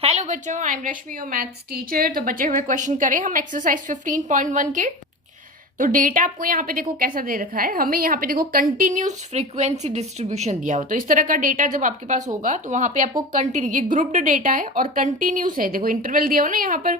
Hello बच्चों, I am Rashmi your maths teacher. तो बच्चे हुए क्वेश्चन करें हम एक्सरसाइज 15.1 के। तो डेटा आपको यहाँ पे देखो कैसा दे रखा है। हमें यहाँ पे देखो कंटिन्यूस फ्रीक्वेंसी डिस्ट्रीब्यूशन दिया हो। तो इस तरह का डेटा जब आपके पास होगा तो वहां पे आपको कंटिन्यू, ये ग्रुप्ड डेटा है और कंटिन्यूस है, देखो इंटरवल दिया हो ना यहाँ पर।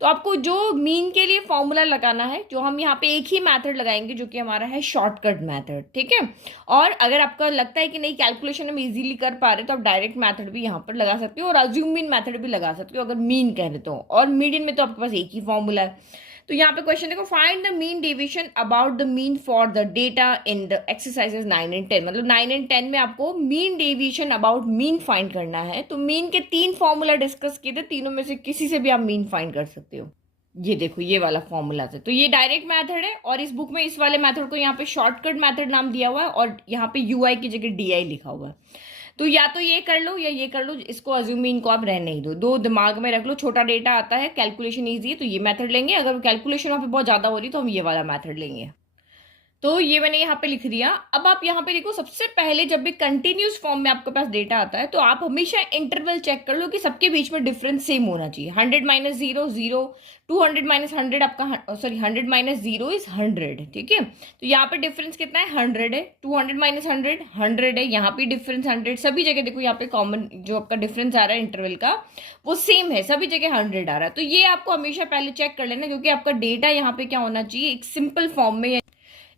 तो आपको जो मीन के लिए फॉर्मूला लगाना है, जो हम यहाँ पे एक ही मेथड लगाएंगे जो कि हमारा है शॉर्टकट मेथड, ठीक है। और अगर आपका लगता है कि नहीं कैलकुलेशन हम इजीली कर पा रहे तो आप डायरेक्ट मेथड भी यहाँ पर लगा सकते हो और अज्यूम मीन मेथड भी लगा सकते हो अगर मीन कह रहे तो। और मीडियन में तो आपके पास एक ही फॉर्मूला है। तो यहाँ पे क्वेश्चन देखो, find the mean deviation about the mean for the data in the exercises 9 and 10। मतलब 9 एंड 10 में आपको mean deviation about mean find करना है। तो मीन के 3 फॉर्मूला डिस्कस किए थे, तीनों में से किसी से भी आप मीन फाइंड कर सकते हो। ये देखो ये वाला फॉर्मूला है। तो ये डायरेक्ट मेथड है और इस बुक में इस वाले मेथड को यहाँ पे शॉर्टकट मेथड नाम दिया हुआ है और यहाँ पे यूआई की जगह डीआई लिखा हुआ है। तो या तो ये कर लो या ये कर लो, इसको अज्यूमिंग को आप रहने ही दो, दो दिमाग में रख लो। छोटा डेटा आता है, कैलकुलेशन ईजी है तो ये मेथड लेंगे, अगर कैलकुलेशन वहाँ पे बहुत ज्यादा हो रही तो हम ये वाला मेथड लेंगे। तो ये मैंने यहाँ पे लिख दिया। अब आप यहाँ पे देखो, सबसे पहले जब भी कंटिन्यूस फॉर्म में आपके पास डेटा आता है तो आप हमेशा इंटरवल चेक कर लो कि सबके बीच में डिफरेंस सेम होना चाहिए। 100 माइनस 0 0, 200 माइनस 100 आपका, सॉरी 100 माइनस 0 इज 100, ठीक है। तो यहाँ पे डिफरेंस कितना है, 100 है। 200 माइनस 100 100 है। यहाँ पे डिफरेंस 100, सभी जगह देखो यहाँ पे कॉमन जो आपका डिफरेंस आ रहा है इंटरवल का वो सेम है, सभी जगह 100 आ रहा है। तो ये आपको हमेशा पहले चेक कर लेना, क्योंकि आपका डेटा यहाँ पे क्या होना चाहिए, एक सिंपल फॉर्म में,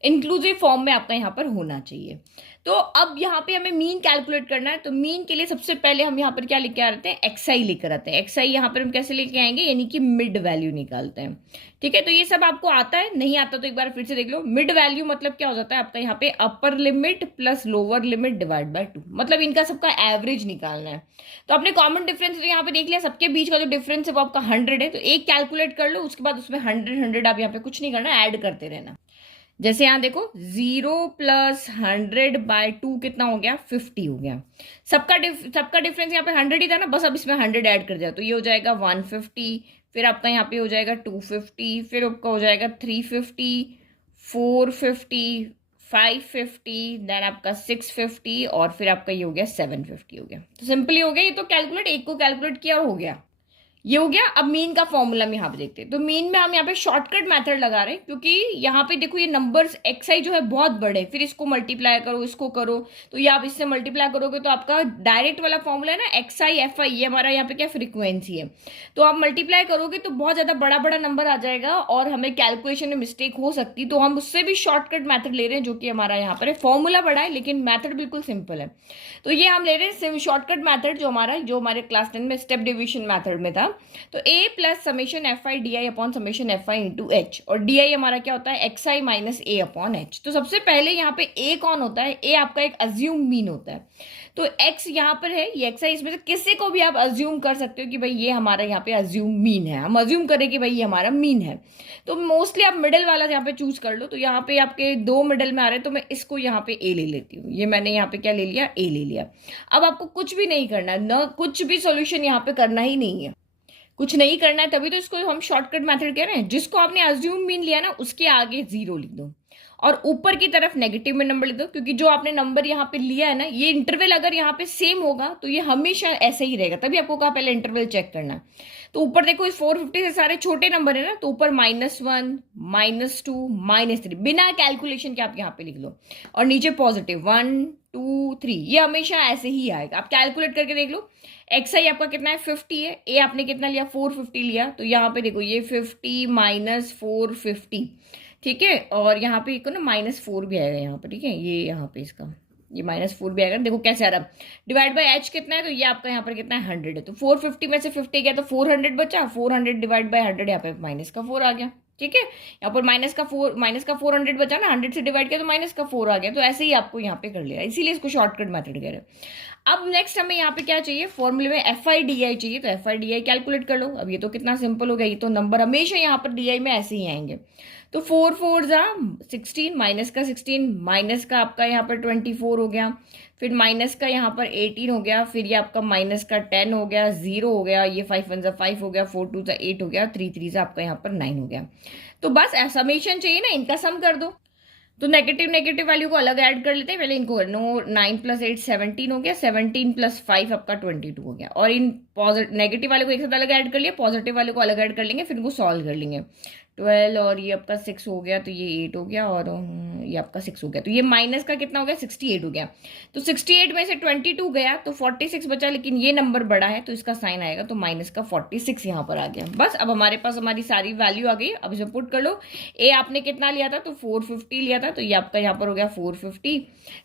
इंक्लूसिव फॉर्म में आपका यहाँ पर होना चाहिए। तो अब यहाँ पे हमें मीन कैलकुलेट करना है। तो मीन के लिए सबसे पहले हम यहाँ पर क्या लेके आ रहे हैं, एक्सआई लेकर आते हैं। एक्सआई यहाँ पर हम कैसे लेके आएंगे, यानी कि मिड वैल्यू निकालते हैं, ठीक है। तो ये सब आपको आता है, नहीं आता तो एक बार फिर से देख लो। मिड वैल्यू मतलब क्या हो जाता है आपका, यहाँ पे upper limit plus lower limit divide by 2, मतलब इनका सबका एवरेज निकालना है। तो आपने कॉमन डिफरेंस तो यहाँ पे देख लिया, सबके बीच का जो डिफरेंस है वो आपका 100 है। तो एक कैलकुलेट कर लो, उसके बाद उसमें 100 आप यहाँ पे कुछ नहीं करना, ऐड करते रहना। जैसे यहां देखो 0 प्लस 100/2 कितना हो गया, 50 हो गया। सबका डिफरेंस यहाँ पे 100 ही था ना, बस अब इसमें 100 ऐड कर दिया तो ये हो जाएगा 150। फिर आपका यहाँ पे हो जाएगा 250, फिर आपका हो जाएगा 350, 450, 550, देन आपका 650 और फिर आपका ये हो गया 750 हो गया। तो सिंपली हो गया ये। तो कैलकुलेट, एक को कैलकुलेट किया और हो गया, ये हो गया। अब मीन का फॉर्मूला हम यहाँ पे देखते हैं। तो मीन में हम यहाँ पे शॉर्टकट मेथड लगा रहे हैं, क्योंकि यहाँ पे देखो ये नंबर्स एक्सआई जो है बहुत बड़े, फिर इसको मल्टीप्लाई करो, इसको करो, तो ये आप इससे मल्टीप्लाई करोगे तो आपका डायरेक्ट वाला फॉर्मूला है ना एक्सआई एफ आई, ये हमारा यहाँ पे क्या फ्रीक्वेंसी है। तो आप मल्टीप्लाई करोगे तो बहुत ज्यादा बड़ा बड़ा नंबर आ जाएगा और हमें कैलकुलेशन में मिस्टेक हो सकती। तो हम उससे भी शॉर्टकट मैथड ले रहे हैं, जो कि हमारा यहाँ पर है। फॉर्मूला बड़ा है लेकिन मैथड बिल्कुल सिंपल है। तो ये हम ले रहे हैं शॉर्टकट मैथड, जो हमारे क्लास 10 में स्टेप डिविजन मैथड में था। तो a plus summation F I D I upon summation F I into H, और डी आई हमारा क्या होता है, x I minus A upon H. तो सबसे पहले यहाँ पे a कौन होता है, a आपका एक अज्यूम मीन होता है। तो x यहाँ पर है, ये एक्स आई, इसमें से किसी को भी आप अज्यूम कर सकते हो कि भाई ये हमारा यहाँ पे अज्यूम मीन है। हम अज्यूम करें कि भाई ये हमारा मीन है, तो मोस्टली आप मिडिल वाला यहाँ पे चूज कर लो। तो यहाँ पे आपके दो मिडिल में आ रहे हैं, तो मैं इसको यहाँ पे a ले लेती हूँ। ये मैंने यहाँ पे क्या ले लिया, a ले लिया। अब आपको कुछ भी नहीं करना, न कुछ भी सोल्यूशन यहाँ पे करना ही नहीं है, कुछ नहीं करना है, तभी तो इसको हम शॉर्टकट मेथड कह रहे हैं। जिसको आपने अज्यूम मीन लिया ना उसके आगे 0 लिख दो और ऊपर की तरफ नेगेटिव में नंबर लिख दो, क्योंकि जो आपने नंबर यहाँ पे लिया है ना, ये इंटरवल अगर यहाँ पे सेम होगा तो ये हमेशा ऐसे ही रहेगा। तभी आपको कहा पहले इंटरवल चेक करना है। तो ऊपर देखो इस 450 से सारे छोटे नंबर है ना, तो ऊपर -1, -2, -3 बिना कैलकुलेशन के आप यहाँ पे लिख लो, और नीचे पॉजिटिव 1 2 3, ये हमेशा ऐसे ही आएगा। आप कैलकुलेट करके देख लो। एक्स आई आपका कितना है, 50 है। ए आपने कितना लिया, 450 लिया। तो यहाँ पे देखो ये 50 माइनस 450, ठीक है। और यहाँ पे ना -4 भी आएगा यहाँ पर, ठीक है। ये यहाँ पे इसका ये -4 भी आएगा। देखो कैसे आ रहा, डिवाइड बाय एच कितना है, तो ये आपका यहाँ पर कितना है, 100 है। तो 450 में से 50 गया तो 400 बचा, 400 डिवाइड बाय 100, यहाँ पे -4 आ गया, ठीक है। यहाँ पर माइनस का 400 बचा ना, 100 से डिवाइड किया तो -4 आ गया। तो ऐसे ही आपको यहाँ पे कर लिया, इसीलिए इसको शॉर्टकट मेथड कह रहे हैं। अब नेक्स्ट हमें यहाँ पे क्या चाहिए, फॉर्मूले में एफ आई डी आई चाहिए। तो F I D I calculate कर लो। अब ये तो कितना सिंपल हो गया, ये तो नंबर हमेशा यहाँ पर डी आई में ऐसे ही आएंगे। तो 4 4 जा 16, माइनस का 16, माइनस का आपका यहाँ पर 24 हो गया, फिर माइनस का यहाँ पर 18 हो गया, फिर ये आपका माइनस का 10 हो गया, 0 हो गया, ये 5 1 5 हो गया, 4 2 8 हो गया, 3 3 आपका यहाँ पर 9 हो गया। तो बस समेशन चाहिए ना, इनका सम कर दो। तो नेगेटिव नेगेटिव वैल्यू को अलग ऐड कर लेते हैं। पहले इनको नो 9 + 8 17 हो गया, 17 + 5 आपका 22 हो गया। और इन पॉजिटिव नेगेटिव वाले को एक साथ अलग ऐड कर लिया, पॉजिटिव वाले को अलग ऐड कर लेंगे, फिर इनको सॉल्व कर लेंगे। 12 और ये आपका 6 हो गया, तो ये 8 हो गया, और ये आपका 6 हो गया, तो ये माइनस का कितना हो गया 68 हो गया। तो 68 में से 22 गया तो 46 बचा, लेकिन ये नंबर बड़ा है तो इसका साइन आएगा, तो माइनस का 46 यहाँ पर आ गया। बस अब हमारे पास हमारी सारी वैल्यू आ गई। अब इसे पुट कर लो। ए आपने कितना लिया था, तो 450 लिया था, तो ये आपका यहाँ पर हो गया 450।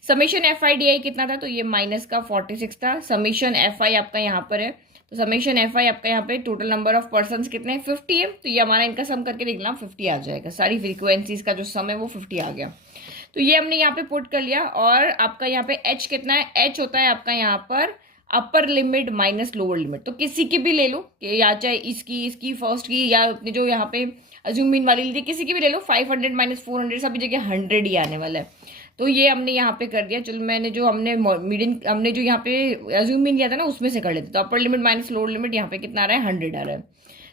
समेशन FI/DI कितना था, तो ये माइनस का 46 था। समेशन FI आपका यहाँ पर है, तो समेशन FI आपका यहाँ पे टोटल नंबर ऑफ पर्सन्स कितने हैं 50 है, तो ये हमारा इनका सम करके देखना 50 आ जाएगा। सारी फ्रीक्वेंसीज का जो सम है वो 50 आ गया। तो ये हमने यहाँ पे पुट कर लिया। और आपका यहाँ पे H कितना है, H होता है आपका यहाँ पर अपर लिमिट माइनस लोअर लिमिट। तो किसी की भी ले लो, कि या चाहे इसकी फर्स्ट की, या अपने जो यहाँ पे अज्यूम मीन वाली ली थी, किसी की भी ले लो। 500 - 400 सभी जगह 100 ही आने वाला है। तो ये हमने यहाँ पे कर दिया। चलो मैंने जो मीडियन हमने जो यहाँ पे अज्यूम मीन लिया था ना, उसमें से कर लेते। तो अपर लिमिट माइनस लोअर लिमिट यहाँ पे कितना आ रहा है, 100 आ रहा है।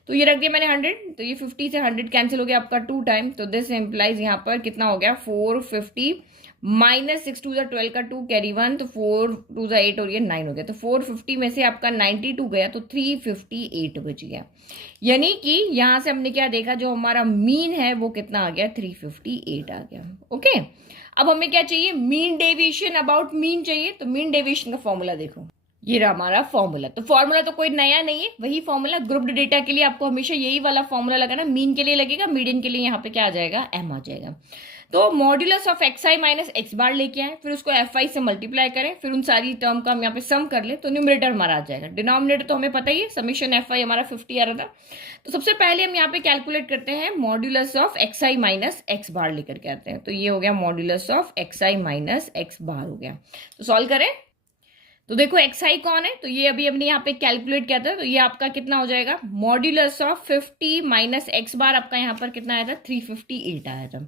तो ये रख दिया मैंने 100। तो ये 50 से 100 कैंसिल हो गया आपका 2 टाइम। तो दिस एम्प्लाइज यहाँ पर कितना हो गया 450 माइनस 6 2 12 का 2 कैरी 1, तो 4 2 8 और ये 9 हो गया। तो 450 में से आपका 92 गया, तो 358 बच गया। यानी कि यहाँ से हमने क्या देखा, जो हमारा मीन है वो कितना आ गया 358 आ गया। ओके, अब हमें क्या चाहिए, मीन डेविएशन अबाउट मीन चाहिए। तो मीन डेविएशन का फॉर्मूला देखो, ये रहा हमारा फॉर्मूला। तो फॉर्मूला तो कोई नया नहीं है, वही फॉर्मूला। ग्रुप्ड डेटा के लिए आपको हमेशा यही वाला फॉर्मूला लगाना। मीन के लिए लगेगा, मीडियन के लिए यहाँ पे क्या आ जाएगा, m आ जाएगा। तो modulus of xi minus x बार लेके आए, फिर उसको fi से मल्टीप्लाई करें, फिर उन सारी टर्म का हम यहाँ पे सम कर ले, तो न्यूमरेटर हमारा आ जाएगा। डिनोमिनेटर तो हमें पता ही है, समेशन fi हमारा 50 आ रहा था। तो सबसे पहले हम यहाँ पे कैलकुलेट करते हैं modulus of xi minus x बार लेकर के आते हैं। तो ये हो गया modulus of xi minus x बार हो गया। तो सॉल्व करें। तो देखो xi कौन है, तो ये अभी हमने यहाँ पे कैलकुलेट किया था। तो ये आपका कितना हो जाएगा, मॉड्यूलस ऑफ 50 माइनस x बार आपका यहाँ पर कितना आया था, 358 आया था।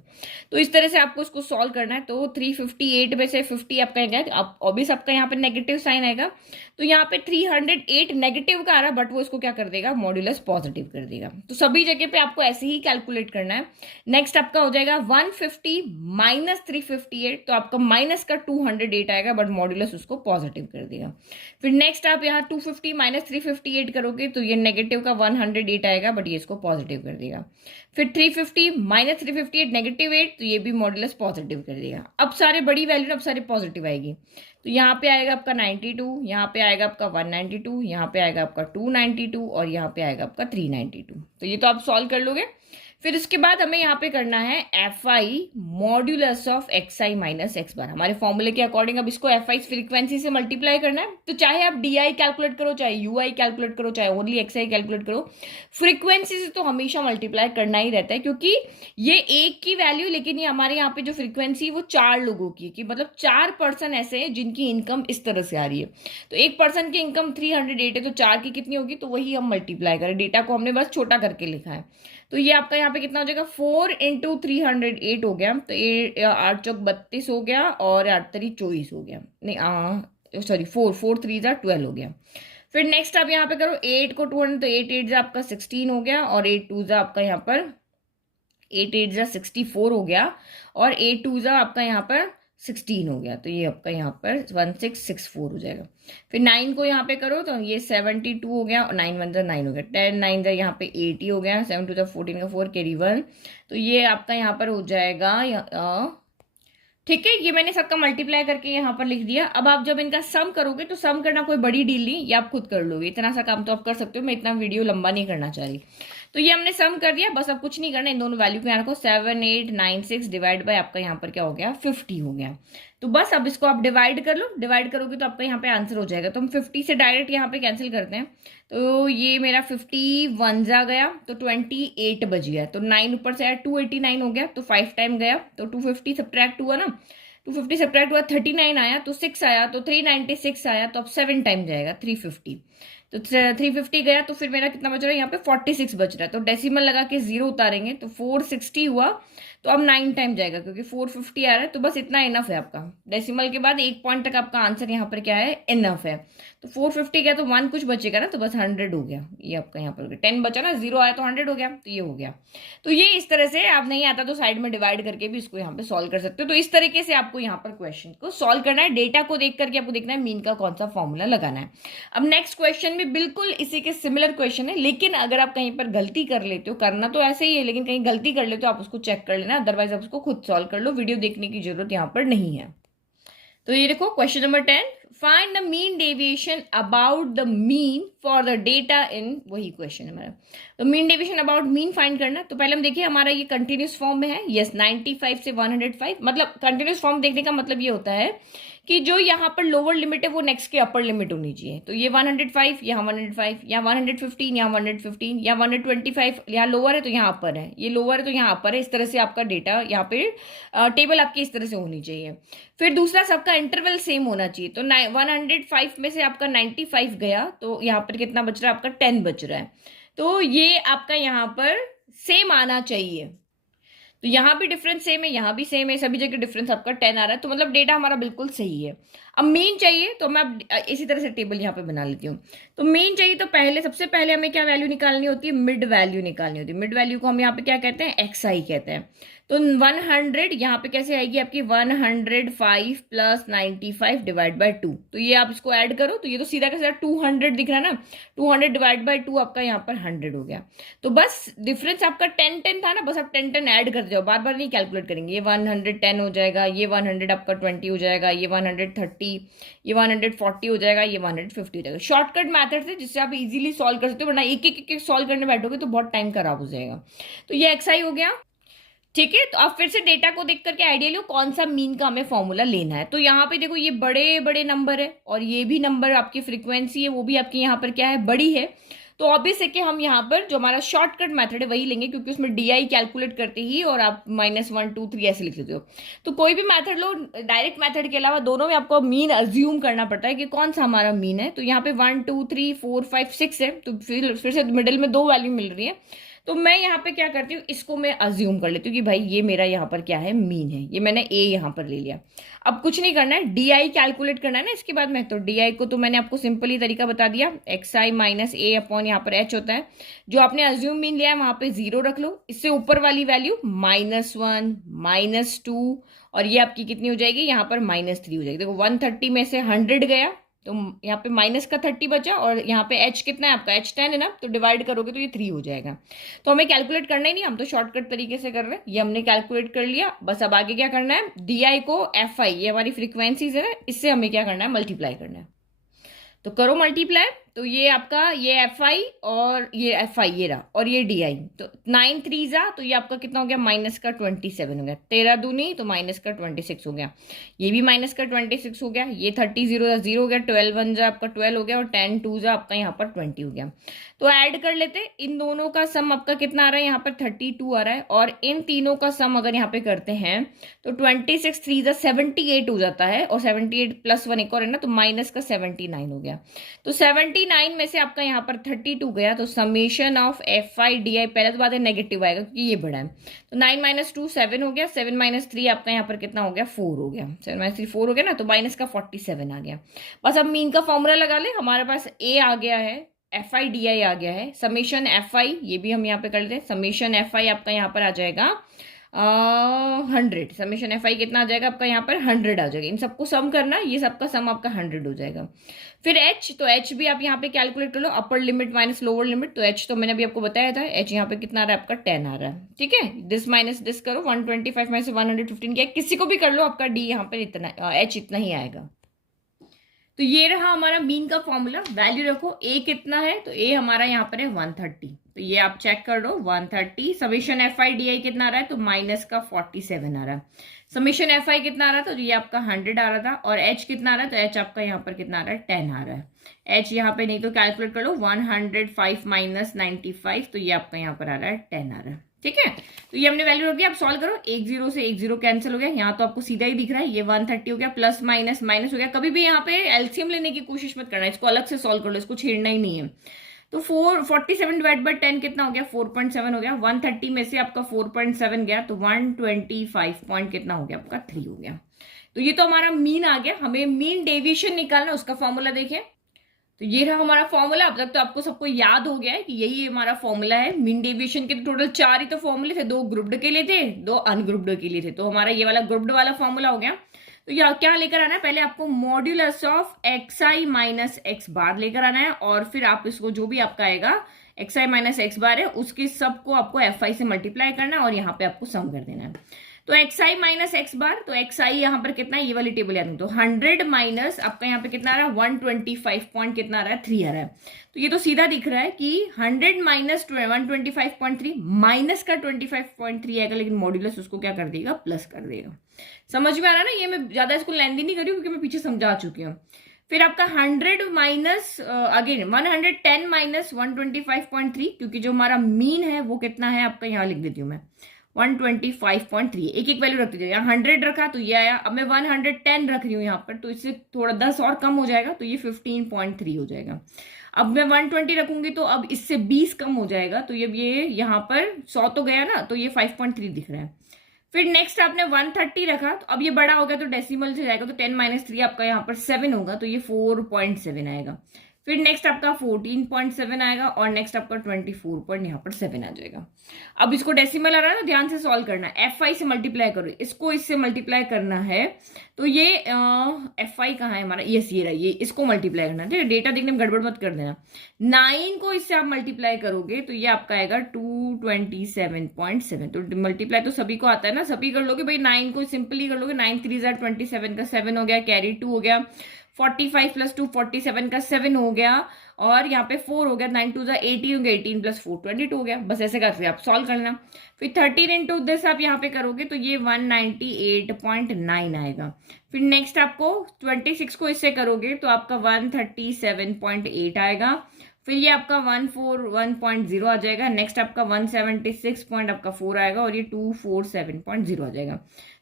तो इस तरह से आपको इसको सॉल्व करना है। तो 358 में से 50 आपका गया, ऑब्वियस आपका यहाँ पे नेगेटिव साइन आएगा। तो यहाँ पे 308 नेगेटिव का आ रहा है, बट वो इसको क्या कर देगा, मॉड्यूलस पॉजिटिव कर देगा। तो सभी जगह पे आपको ऐसे ही कैलकुलेट करना है। नेक्स्ट आपका हो जाएगा 150 माइनस 358, तो आपका माइनस का 208 आएगा, बट मॉड्यूलस उसको पॉजिटिव कर देगा। फिर नेक्स्ट आप यहाँ 250 माइनस 358 करोगे, तो ये नेगेटिव का 108 आएगा, बट ये इसको पॉजिटिव कर देगा। फिर 350 माइनस 358 नेगेटिव 8, तो ये भी मॉड्यूलस पॉजिटिव कर देगा। अब सारे बड़ी वैल्यू, अब सारे पॉजिटिव आएगी। तो यहाँ पे आएगा आपका 92, यहाँ पे आएगा आपका 192, यहाँ पे आएगा आपका 292, और यहाँ पे आएगा आपका 392। तो ये तो आप सॉल्व कर लोगे। फिर इसके बाद हमें यहाँ पे करना है FI modulus of xi minus x बार। हमारे फॉर्मूले के अकॉर्डिंग अब इसको FI फ्रीक्वेंसी से मल्टीप्लाई करना है। तो चाहे आप DI कैलकुलेट करो, चाहे UI कैलकुलेट करो, चाहे ओनली xi कैलकुलेट करो, फ्रीक्वेंसी से तो हमेशा मल्टीप्लाई करना ही रहता है, क्योंकि ये एक की वैल्यू, लेकिन ये हमारे यहाँ पे जो फ्रीक्वेंसी वो 4 लोगों की, कि मतलब 4 पर्सन ऐसे हैं जिनकी इनकम इस तरह से आ रही है। तो एक पर्सन की इनकम 308 है, तो 4 की कितनी होगी, तो वही हम मल्टीप्लाई करें। डेटा को हमने बस छोटा करके लिखा है। तो ये आपका यहाँ पे कितना हो जाएगा, 4 × 308 हो गया। तो 8 चौक 32 हो गया, और 8 3 24 हो गया। नहीं सॉरी 4 3 12 हो गया। फिर नेक्स्ट आप यहाँ पे करो 8 को 200, तो 8 8 आपका 16 हो गया, और 8 2 आपका यहाँ पर 8 8 64 हो गया, और 8 2 आपका यहाँ पर 16 हो गया। तो ये आपका यहाँ पर 1664 हो जाएगा। फिर 9 को यहाँ पे करो, तो ये 72 हो गया, और 9 1 9 हो गया। 10 9 यहाँ पे 80 हो गया, 7 2 14 का 4 कैरी 1। तो ये आपका यहाँ पर हो जाएगा, ठीक है। ये मैंने सबका मल्टीप्लाई करके यहाँ पर लिख दिया। अब आप जब इनका सम करोगे, तो सम करना कोई बड़ी डील नहीं, ये आप खुद कर लोगे। इतना सा काम तो आप कर सकते हो, मैं इतना वीडियो लंबा नहीं करना चाह रही। तो ये हमने सम कर दिया, बस अब कुछ नहीं करना। इन दोनों वैल्यू को यहाँ रखो, 7 8 9 6 डिवाइड बाय आपका यहाँ पर क्या हो गया, 50 हो गया। तो बस अब इसको आप डिवाइड कर लो। डिवाइड करोगे तो आपका यहाँ पे आंसर हो जाएगा। तो हम 50 से डायरेक्ट यहाँ पे कैंसिल करते हैं। तो ये मेरा 51 जा गया, तो 28 बच गया। तो 9 ऊपर से आया, 289 हो गया, तो 5 टाइम गया, तो 250 सब्ट्रैक्ट हुआ ना, 250 सब्ट्रैक्ट हुआ 39 आया, तो 6 आया, तो 396 आया, तो अब 7 टाइम जाएगा 350। तो 350 गया, तो फिर मेरा कितना बच रहा है यहाँ पे 46 बच रहा है। तो डेसिमल लगा के 0 उतारेंगे, तो 460 हुआ। तो अब 9 टाइम जाएगा क्योंकि 450 आ रहा है, तो बस इतना इनफ है आपका। डेसिमल के बाद 1 पॉइंट तक आपका आंसर यहाँ पर क्या है, इनफ है। तो 450 गया तो 1 कुछ बचेगा ना, तो बस 100 हो गया। ये आपका यहाँ पर 10 बचा ना, 0 आया तो 100 हो गया, तो ये हो गया। तो ये इस तरह से आप नहीं आता तो साइड में डिवाइड करके भी इसको यहाँ पे सॉल्व कर सकते हो। तो इस तरीके से आपको यहाँ पर क्वेश्चन को सॉल्व करना है। डेटा को देख करके आपको देखना है मीन का कौन सा फॉर्मूला लगाना है। अब नेक्स्ट क्वेश्चन भी बिल्कुल इसी के सिमिलर क्वेश्चन है, लेकिन अगर आप कहीं पर गलती कर लेते हो, करना तो ऐसे ही है लेकिन कहीं गलती कर लेते हो आप उसको चेक कर लेना, अदरवाइज आप उसको खुद सॉल्व कर लो, वीडियो देखने की जरूरत यहाँ पर नहीं है। तो ये देखो question number 10, find the mean deviation about the mean for the data in, वही क्वेश्चन है हमारा। तो mean deviation about mean find करना। तो पहले हम देखिए हमारा ये कंटिन्यूस फॉर्म में है, यस 95 से 105। मतलब कंटिन्यूस फॉर्म देखने का मतलब ये होता है कि जो यहाँ पर लोअर लिमिट है वो नेक्स्ट की अपर लिमिट होनी चाहिए। तो ये 105 यहाँ 105, यहाँ 115 यहाँ 115, यहाँ 125, यहाँ लोअर है तो यहाँ अपर है, ये लोअर है तो यहाँ अपर है। इस तरह से आपका डेटा यहाँ पे टेबल आपकी इस तरह से होनी चाहिए। फिर दूसरा सबका इंटरवल सेम होना चाहिए। तो 105 में से आपका 95 गया तो यहाँ पर कितना बच रहा है, आपका 10 बच रहा है। तो ये आपका यहाँ पर सेम आना चाहिए। तो यहाँ भी डिफरेंस सेम है, यहाँ भी सेम है, सभी जगह डिफरेंस आपका 10 आ रहा है। तो मतलब डेटा हमारा बिल्कुल सही है। अब मीन चाहिए तो मैं इसी तरह से टेबल यहाँ पे बना लेती हूँ। तो मीन चाहिए तो सबसे पहले हमें क्या वैल्यू निकालनी होती है, मिड वैल्यू निकालनी होती है। मिड वैल्यू को हम यहाँ पे क्या कहते हैं, XI कहते हैं। तो 100 यहाँ पे कैसे आएगी आपकी, 105 प्लस 95 डिवाइड बाय 2। तो ये आप इसको ऐड करो तो ये तो सीधा का सीधा 200 दिख रहा है ना, 200 डिवाइड बाय 2 आपका यहाँ पर 100 हो गया। तो बस डिफरेंस आपका 10 था ना, बस आप 10 ऐड कर जाओ, बार बार नहीं कैलकुलेट करेंगे। ये 110 हो जाएगा, ये 100 आपका 20 हो जाएगा, ये 130, ये 140 हो जाएगा, ये 150 हो जाएगा। शॉर्टकट मैथड है जिससे आप इजीली सॉल्व कर सकते हो, वरना एक एक सॉल्व करने बैठोगे तो बहुत टाइम खराब हो जाएगा। तो ये XI हो गया, ठीक है। तो अब फिर से डेटा को देख करके आइडिया लो कौन सा मीन का हमें फॉर्मूला लेना है। तो यहाँ पे देखो ये बड़े बड़े नंबर है और ये भी नंबर आपकी फ्रीक्वेंसी है वो भी आपकी यहाँ पर क्या है, बड़ी है। तो ऑब्वियस है कि हम यहाँ पर जो हमारा शॉर्टकट मेथड है वही लेंगे, क्योंकि उसमें DI कैलकुलेट करते ही और आप -1 2 3 ऐसे लिख लेते हो। तो कोई भी मेथड लो, डायरेक्ट मेथड के अलावा दोनों में आपको मीन अज्यूम करना पड़ता है कि कौन सा हमारा मीन है। तो यहाँ पे 1 2 3 4 5 6 है, तो फिर से मिडिल में 2 वैल्यू मिल रही है। तो मैं यहाँ पे क्या करती हूँ, इसको मैं अज्यूम कर लेती हूँ कि भाई ये मेरा यहाँ पर क्या है, मीन है। ये मैंने A यहाँ पर ले लिया। अब कुछ नहीं करना है, DI कैलकुलेट करना है ना इसके बाद में। तो DI को तो मैंने आपको सिंपली तरीका बता दिया, XI माइनस A अपॉन यहाँ पर H होता है। जो आपने अज्यूम मीन लिया है वहां पे 0 रख लो, इससे ऊपर वाली वैल्यू -1 -2 और ये आपकी कितनी हो जाएगी, यहाँ पर -3 हो जाएगी। देखो 130 में से 100 गया तो यहाँ पे माइनस का 30 बचा और यहाँ पे H कितना है आपका, H 10 है ना, तो डिवाइड करोगे तो ये 3 हो जाएगा। तो हमें कैलकुलेट करना ही नहीं, हम तो शॉर्टकट तरीके से कर रहे हैं। ये हमने कैलकुलेट कर लिया, बस अब आगे क्या करना है, DI को FI, ये हमारी फ्रीक्वेंसीज है, इससे हमें क्या करना है, मल्टीप्लाई करना है। तो करो मल्टीप्लाई। तो ये आपका ये FI और ये FI ये रहा और ये DI। तो 9 3 जा तो ये आपका कितना हो गया, -27 हो गया। 13 दूनी तो -26 हो गया, ये भी -26 हो गया। ये 30 0 हो गया, 12 1 जा आपका 12 हो गया और 10 2 जा आपका यहाँ पर 20 हो गया। तो ऐड कर लेते, इन दोनों का सम आपका कितना आ रहा है, यहाँ पर 32 आ रहा है। और इन तीनों का सम अगर यहाँ पे करते हैं तो 26 3 जा 78 हो जाता है और 78 प्लस 1 एक और है ना, तो माइनस का 79 हो गया। तो 79 में से आपका यहाँ पर 32 गया, तो समेशन ऑफ FI DI, पहले तो बात है नेगेटिव आएगा क्योंकि ये बड़ा है। तो 9 - 2 7 हो गया, 7 - 3 आपका यहाँ पर कितना हो गया, 4 हो गया। 7 - 3 4 हो गया ना, तो माइनस का 47 आ गया। बस अब मीन का फॉर्मूला लगा ले, हमारे पास A आ गया है, FI DI आ गया है, समेशन FI ये भी हम यहाँ पे कर लेते हैं। समेशन FI आपका यहाँ पर आ जाएगा 100, समेशन FI कितना आ जाएगा आपका यहाँ पर 100 आ जाएगा। इन सबको सम करना, ये सबका सम आपका 100 हो जाएगा। फिर H, तो H भी आप यहाँ पे कैलकुलेट कर लो, upper limit minus lower limit. तो H तो मैंने अभी आपको बताया था, H यहाँ पे कितना आ रहा है आपका 10 आ रहा है, ठीक है। दिस माइनस दिस करो, 125 में से 115 किया, किसी को भी कर लो, आपका D यहाँ पर इतना H इतना ही आएगा। तो ये रहा हमारा मीन का फॉर्मूला। वैल्यू रखो, A कितना है, तो A हमारा यहाँ पर है 130। तो ये आप चेक कर लो 130। समेशन FI DI कितना आ रहा है, तो माइनस का 47 आ रहा है। समेशन FI कितना आ रहा था, तो ये आपका 100 आ रहा था। और H कितना आ रहा है, तो H आपका यहाँ पर कितना आ रहा है, 10 आ रहा है। H यहाँ पे नहीं तो कैलकुलेट कर लो, 105 माइनस 95, तो ये आपका यहाँ पर आ रहा है 10 आ रहा है, ठीक है। तो ये हमने वैल्यू रख दिया। आप सॉल्व करो, 1 0 से 1 0 कैंसिल हो गया, यहाँ तो आपको सीधा ही दिख रहा है। ये 130 हो गया, प्लस माइनस माइनस हो गया। कभी भी यहाँ पे एलसीएम लेने की कोशिश मत करना, इसको अलग से सॉल्व कर लो, इसको छेड़ना ही नहीं है। तो 47/10 कितना हो गया, 4.7 हो गया। 130 में से आपका 4.7 गया तो 125 पॉइंट कितना हो गया आपका 3 हो गया। तो ये तो हमारा मीन आ गया। हमें मीन डेविएशन निकालना, उसका फॉर्मूला देखें। तो ये रहा हमारा फॉर्मूला। अब तक तो आपको सबको याद हो गया है कि यही हमारा फॉर्मूला है। मीन डेविएशन के तो टोटल 4 ही तो फॉर्मूले थे, 2 ग्रुप्ड के लिए थे, 2 अनग्रुप्ड के लिए थे। तो हमारा ये वाला ग्रुप्ड वाला फॉर्मूला हो गया। तो यह क्या लेकर आना है, पहले आपको modulus of xi minus X bar लेकर आना है, और फिर आप इसको जो भी आपका आएगा xi माइनस एक्स बार है उसके सबको आपको fi से मल्टीप्लाई करना है और यहाँ पे आपको सम कर देना है। तो xi माइनस एक्स बार, तो xi यहाँ पर कितना है, ये वाली टेबल याद, तो 100 माइनस आपका यहाँ पे कितना आ रहा है, 125 पॉइंट कितना आ रहा है, 3 आ रहा है। तो ये तो सीधा दिख रहा है कि 100 माइनस 125.3 माइनस का 25.3 आएगा, लेकिन मॉड्यूलस उसको क्या कर देगा, प्लस कर देगा। समझ में आ रहा है ना। ये मैं ज्यादा इसको लेंदी नहीं कर रही हूँ क्योंकि मैं पीछे समझा चुकी हूँ। फिर आपका 100 माइनस अगेन 110 माइनस 125.3, क्योंकि जो हमारा मीन है वो कितना है आपका, यहाँ लिख देती हूँ मैं 125.3, एक एक वैल्यू रख दीजिए। यहाँ 100 रखा तो ये आया। अब मैं 110 रख रही हूँ यहाँ पर, तो इससे थोड़ा 10 और कम हो जाएगा तो ये 15.3 हो जाएगा। अब मैं 120 रखूंगी तो अब इससे 20 कम हो जाएगा, तो ये यहाँ पर 100 तो गया ना, तो ये 5.3 दिख रहा है। फिर नेक्स्ट आपने 130 रखा, तो अब ये बड़ा हो गया तो डेसिमल से जाएगा, तो 10 माइनस 3 आपका यहाँ पर 7 होगा, तो ये 4.7 आएगा। फिर नेक्स्ट आपका 14.7 आएगा और नेक्स्ट आपका 24.7 आ जाएगा। अब इसको डेसिमल आ रहा है तो ध्यान से सॉल्व करना है। fi से मल्टीप्लाई करो, इसको इससे मल्टीप्लाई करना है। तो ये fi कहाँ है हमारा, ये रहा, ये इसको मल्टीप्लाई करना है। ठीक है, डेटा देखने में गड़बड़ मत कर देना। 9 को इससे आप मल्टीप्लाई करोगे तो ये आपका आएगा 227.7। तो मल्टीप्लाई तो सभी को आता है ना, सभी कर लोगे भाई। 9 को सिंपली कर लोगे, 9 3 27 का 7 हो गया, कैरी 2 हो गया, 45 प्लस 2 47 का 7 हो गया, और यहाँ पे 4 हो गया, 9 2 18 हो गया, 18 प्लस 4 22 हो गया। बस ऐसे करके आप सॉल्व करना। फिर 13 इंटू दिस आप यहाँ पे करोगे तो ये 198.9 आएगा। फिर नेक्स्ट आपको 26 को इससे करोगे तो आपका 137.8 आएगा। फिर ये आपका 141.0 आ जाएगा। नेक्स्ट आपका 176 पॉइंट आपका 4 आएगा, और ये 247.0 आ जाएगा।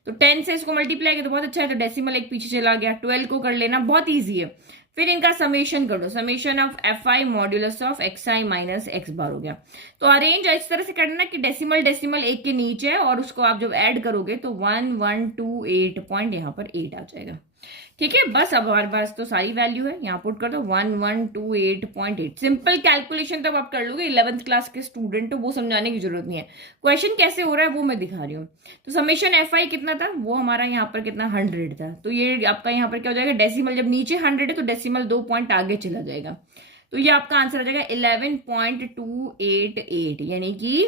तो 10 से इसको मल्टीप्लाई किया तो बहुत अच्छा है, तो डेसिमल एक पीछे चला गया। 12 को कर लेना, बहुत ईजी है। फिर इनका समेशन कर दो, summation of fi modulus of xi minus X bar हो गया। तो अरेंज इस तरह से करना कि डेसिमल डेसिमल एक के नीचे है, और उसको आप जब ऐड करोगे तो 1128 पॉइंट यहाँ पर 8 आ जाएगा। ठीक है, बस अब हमारे पास तो सारी वैल्यू है, यहाँ पुट कर दो 1128.8। सिंपल कैलकुलेशन तब आप कर लोगे, 11th क्लास के स्टूडेंट हो, वो समझाने की जरूरत नहीं है। क्वेश्चन कैसे हो रहा है वो मैं दिखा रही हूँ। तो समेशन fi कितना था, वो हमारा यहाँ पर कितना 100 था। तो ये आपका यहाँ पर क्या हो जाएगा, डेसिमल जब नीचे 100 है तो डेसिमल 2 पॉइंट आगे चला जाएगा। तो ये आपका आंसर आ जाएगा 11.288, यानी कि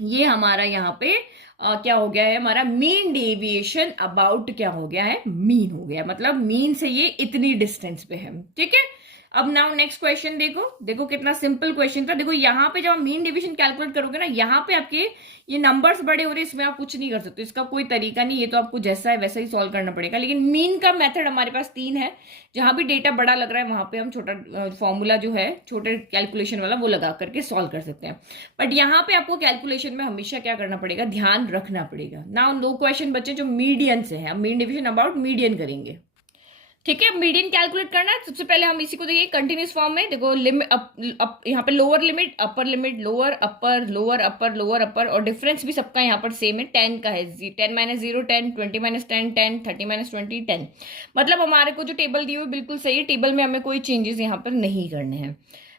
ये हमारा यहाँ पे क्या हो गया है, हमारा मीन डेविएशन अबाउट क्या हो गया है, मीन हो गया। मतलब मीन से ये इतनी डिस्टेंस पे है। ठीक है, अब नाउ नेक्स्ट क्वेश्चन देखो कितना सिंपल क्वेश्चन था। देखो यहाँ पे जब आप मीन डिवीजन कैलकुलेट करोगे ना, यहाँ पे आपके ये नंबर्स बड़े हो रहे हैं, इसमें आप कुछ नहीं कर सकते, इसका कोई तरीका नहीं, ये तो आपको जैसा है वैसा ही सॉल्व करना पड़ेगा। लेकिन मीन का मेथड हमारे पास 3 है। जहां भी डेटा बड़ा लग रहा है वहां पे हम छोटा फॉर्मूला जो है छोटे कैलकुलेशन वाला वो लगा करके सॉल्व कर सकते हैं। बट यहाँ पे आपको कैलकुलेशन में हमेशा क्या करना पड़ेगा, ध्यान रखना पड़ेगा। नाउ 2 क्वेश्चन बच्चे जो मीडियन से है, मीन डिवीजन अबाउट मीडियन करेंगे। ठीक है, मीडियन कैलकुलेट करना है। सबसे पहले हम इसी को देखिए कंटिन्यूस फॉर्म में। देखो लिमिट यहाँ पे lower limit, upper limit, lower upper, lower upper, lower upper, और डिफरेंस भी सबका यहाँ पर सेम है, 10 का है। 10 माइनस 0 10, 20 माइनस 10 10, 30 माइनस 20 10। मतलब हमारे को जो टेबल दी हुई बिल्कुल सही है, टेबल में हमें कोई चेंजेस यहाँ पर नहीं करने हैं।